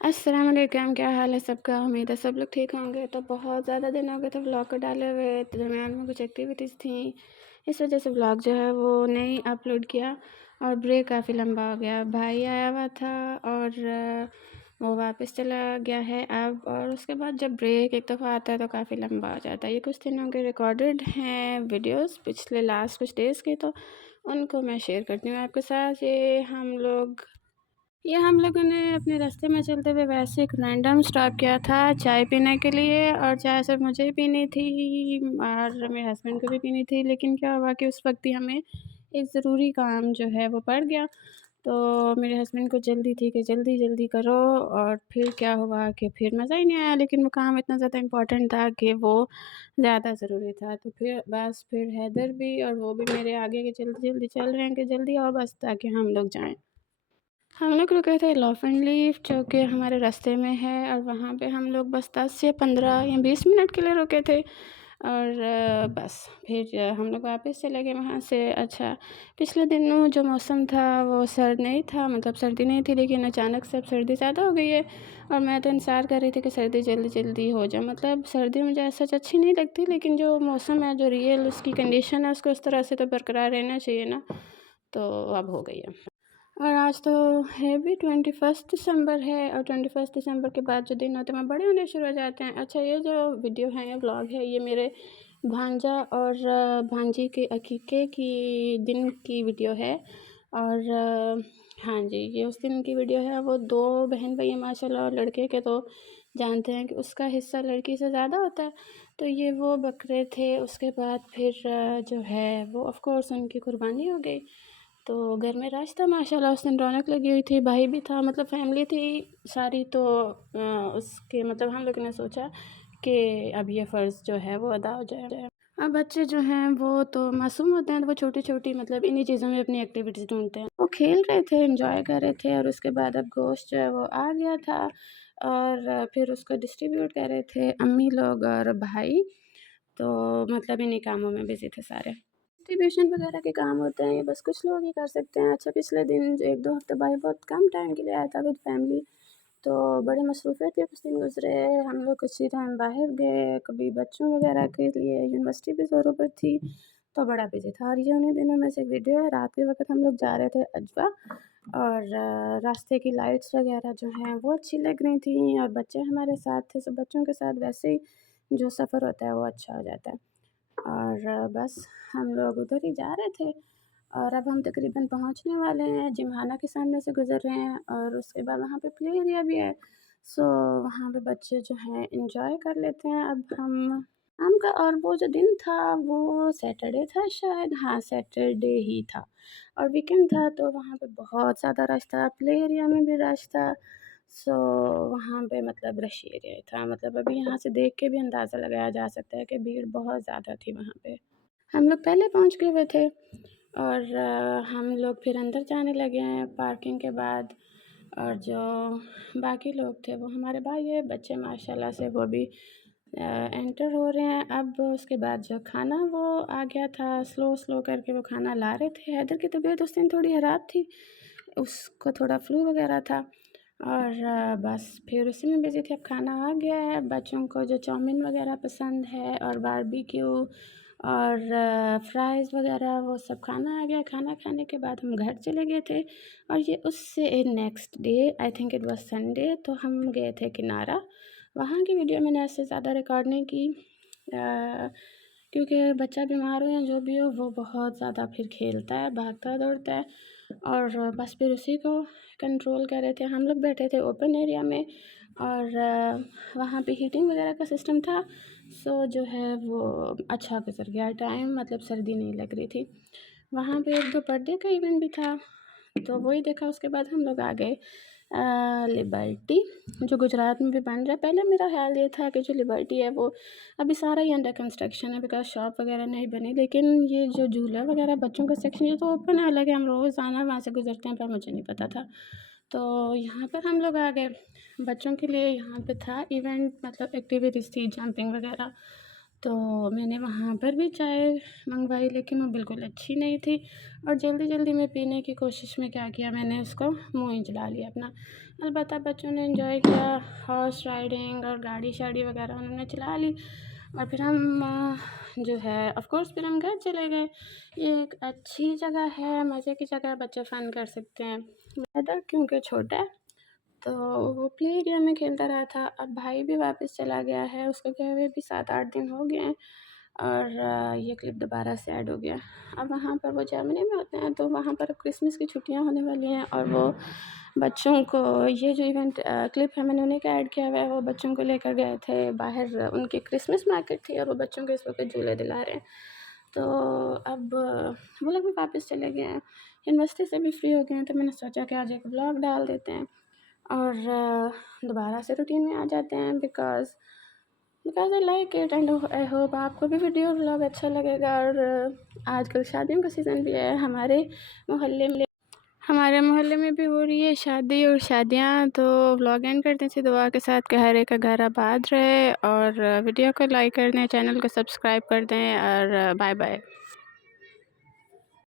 अस्सलाम वालेकुम, क्या हाल है सबका? उम्मीद है सब लोग ठीक होंगे। तो बहुत ज़्यादा दिन हो गए थे व्लॉग को डाले हुए, तो दरमियान में कुछ एक्टिविटीज़ थी, इस वजह से व्लॉग जो है वो नहीं अपलोड किया और ब्रेक काफ़ी लंबा हो गया। भाई आया हुआ था और वो वापस चला गया है अब, और उसके बाद जब ब्रेक एक दफ़ा आता है तो काफ़ी लंबा हो जाता है। ये कुछ दिनों के रिकॉर्डेड हैं वीडियोज़ पिछले लास्ट कुछ डेज़ के, तो उनको मैं शेयर करती हूँ आपके साथ। हम लोगों ने अपने रास्ते में चलते हुए वैसे एक रैंडम स्टॉप किया था चाय पीने के लिए, और चाय सिर्फ मुझे ही पीनी थी और मेरे हस्बैंड को भी पीनी थी। लेकिन क्या हुआ कि उस वक्त ही हमें एक ज़रूरी काम जो है वो पड़ गया, तो मेरे हस्बैंड को जल्दी थी कि जल्दी जल्दी करो, और फिर क्या हुआ कि फिर मज़ा ही नहीं आया। लेकिन वो काम इतना ज़्यादा इम्पोर्टेंट था कि वो ज़्यादा ज़रूरी था, तो फिर हैदर भी और वो भी मेरे आगे के जल्दी जल्दी चल रहे हैं कि जल्दी आओ बस, ताकि हम लोग जाएँ। हम लोग रुके थे लॉफन लीफ, जो कि हमारे रास्ते में है, और वहाँ पे हम लोग बस 10 या 15 या 20 मिनट के लिए रुके थे, और बस फिर हम लोग वापस चले गए वहाँ से। अच्छा, पिछले दिनों जो मौसम था वो सर्द नहीं था, मतलब सर्दी नहीं थी, लेकिन अचानक से अब सर्दी ज़्यादा हो गई है, और मैं तो इंतज़ार कर रही थी कि सर्दी जल्दी जल्दी हो जाए। मतलब सर्दी मुझे ऐसा अच्छी नहीं लगती, लेकिन जो मौसम है, जो रियल उसकी कंडीशन है, उसको उस तरह से तो बरकरार रहना चाहिए ना, तो अब हो गई है। और आज तो है भी 21 दिसंबर है, और 21 दिसंबर के बाद जो दिन होते हैं वो बड़े होने शुरू हो जाते हैं। अच्छा, ये जो वीडियो है, ये व्लॉग है, ये मेरे भांजा और भांजी के अकीक़े की दिन की वीडियो है। और हाँ जी, ये उस दिन की वीडियो है। वो 2 बहन भाई हैं माशाल्लाह, और लड़के के तो जानते हैं कि उसका हिस्सा लड़की से ज़्यादा होता है। तो ये वो बकरे थे, उसके बाद फिर जो है वो ऑफ़ कोर्स उनकी कुर्बानी हो गई। तो घर में रश था माशाल्लाह, उस दिन रौनक लगी हुई थी, भाई भी था, मतलब फैमिली थी सारी। तो उसके मतलब हम लोगों ने सोचा कि अब ये फ़र्ज़ जो है वो अदा हो जाए। अब बच्चे जो हैं वो तो मासूम होते हैं, तो वो छोटी-छोटी मतलब इन्हीं चीज़ों में अपनी एक्टिविटीज़ ढूँढते हैं। वो खेल रहे थे, एन्जॉय कर रहे थे, और उसके बाद अब गोश्त जो है वो आ गया था, और फिर उसको डिस्ट्रीब्यूट कर रहे थे अम्मी लोग और भाई। तो मतलब इन्हीं कामों में बिज़ी थे सारे। डिस्ट्रीब्यूशन वगैरह के काम होते हैं, ये बस कुछ लोग ही कर सकते हैं। अच्छा, पिछले दिन 1-2 हफ़्ते भाई बहुत कम टाइम के लिए आया था विद फैमिली, तो बड़ी मसरूफ़ियत के कुछ दिन गुज़रे। हम लोग कुछ ही टाइम बाहर गए, कभी बच्चों वगैरह के लिए यूनिवर्सिटी भी ज़ोरों पर थी, तो बड़ा बिज़ी था। और ये उन्हीं दिनों में से एक वीडियो है, रात के वक़्त हम लोग जा रहे थे अजवा, और रास्ते की लाइट्स वगैरह जो हैं वो अच्छी लग रही थी, और बच्चे हमारे साथ थे, सब बच्चों के साथ वैसे ही जो सफ़र होता है वो अच्छा हो जाता है। और बस हम लोग उधर ही जा रहे थे, और अब हम तकरीबन पहुँचने वाले हैं, जिमखाना के सामने से गुज़र रहे हैं, और उसके बाद वहाँ पे प्ले एरिया भी है। सो वहाँ पे बच्चे जो हैं एन्जॉय कर लेते हैं। अब हम का और वो जो दिन था वो सैटरडे था शायद, हाँ, सैटरडे ही था, और वीकेंड था, तो वहाँ पे बहुत ज़्यादा रश था, प्ले एरिया में भी रश था। सो वहाँ पे मतलब रश एरिया था, मतलब अभी यहाँ से देख के भी अंदाज़ा लगाया जा सकता है कि भीड़ बहुत ज़्यादा थी वहाँ पे। हम लोग पहले पहुँच गए हुए थे, और हम लोग फिर अंदर जाने लगे हैं पार्किंग के बाद, और जो बाकी लोग थे वो हमारे भाई है, बच्चे माशाल्लाह से वो भी एंटर हो रहे हैं। अब उसके बाद जो खाना वो आ गया था, स्लो स्लो करके वो खाना ला रहे थे। हैदर की तबीयत उस दिन थोड़ी ख़राब थी, उसको थोड़ा फ्लू वगैरह था, और बस फिर उसी में बिज़ी थे। अब खाना आ गया है, बच्चों को जो चाउमीन वगैरह पसंद है, और बारबेक्यू और फ्राइज़ वगैरह वो सब खाना आ गया। खाना खाने के बाद हम घर चले गए थे, और ये उससे next day, I think it was Sunday, तो हम गए थे किनारा। वहाँ की वीडियो मैंने ऐसे ज़्यादा रिकॉर्ड नहीं की, क्योंकि बच्चा बीमार हो या जो भी हो, वो बहुत ज़्यादा फिर खेलता है, भागता दौड़ता है, और बस फिर उसी को कंट्रोल कर रहे थे। हम लोग बैठे थे ओपन एरिया में, और वहाँ पे हीटिंग वगैरह का सिस्टम था, सो जो है वो अच्छा गुज़र गया टाइम, मतलब सर्दी नहीं लग रही थी। वहाँ पे 1-2 बर्थडे का इवेंट भी था, तो वही देखा। उसके बाद हम लोग आ गए लिबर्टी, जो गुजरात में भी बन रहा है। पहले मेरा ख़्याल ये था कि जो लिबर्टी है वो अभी सारा ही अंडर कंस्ट्रक्शन है, बिकॉज़ शॉप वगैरह नहीं बनी। लेकिन ये जो झूला वगैरह बच्चों का सेक्शन, ये तो ओपन है, हालाँकि हम रोज़ाना वहाँ से गुज़रते हैं, पर मुझे नहीं पता था। तो यहाँ पर हम लोग आ गए। बच्चों के लिए यहाँ पे था इवेंट, मतलब एक्टिविटीज़ थी, जंपिंग वगैरह। तो मैंने वहाँ पर भी चाय मँगवाई, लेकिन वो बिल्कुल अच्छी नहीं थी और जल्दी-जल्दी में पीने की कोशिश में क्या किया, मैंने उसको मुँह ही जला लिया अपना। अलबत्ता बच्चों ने एन्जॉय किया, हॉर्स राइडिंग और गाड़ी-शाड़ी वग़ैरह उन्होंने चला ली और फिर हम जो है ऑफ़ कोर्स फिर हम घर चले गए। ये एक अच्छी जगह है, मज़े की जगह है, बच्चे फ़न कर सकते हैं। वेदर क्योंकि छोटा है, तो वो प्ले एरिया में खेलता रहा था। अब भाई भी वापस चला गया है, उसको गए हुए भी 7-8 दिन हो गए हैं और ये क्लिप दोबारा से ऐड हो गया। अब वहाँ पर वो जर्मनी में होते हैं, तो वहाँ पर क्रिसमस की छुट्टियाँ होने वाली हैं और वो बच्चों को ये जो इवेंट क्लिप है मैंने उन्हीं का ऐड किया हुआ है। वो बच्चों को लेकर गए थे बाहर, उनकी क्रिसमस मार्केट थी और वो बच्चों को इस वक़्त झूले दिला रहे हैं। तो अब वो लोग भी वापस चले गए हैं, यूनिवर्सिटी से भी फ्री हो गए हैं, तो मैंने सोचा कि आज एक व्लॉग डाल देते हैं और दोबारा से रूटीन में आ जाते हैं because because I like it and I hope आपको भी वीडियो व्लॉग अच्छा लगेगा। और आजकल शादियों का सीज़न भी है, हमारे मोहल्ले में भी हो रही है शादी और शादियाँ, तो व्लॉग एंड करते हैं इसी दुआ के साथ कि हर एक का घर आबाद रहे और वीडियो को लाइक कर दें, चैनल को सब्सक्राइब कर दें और बाय बाय।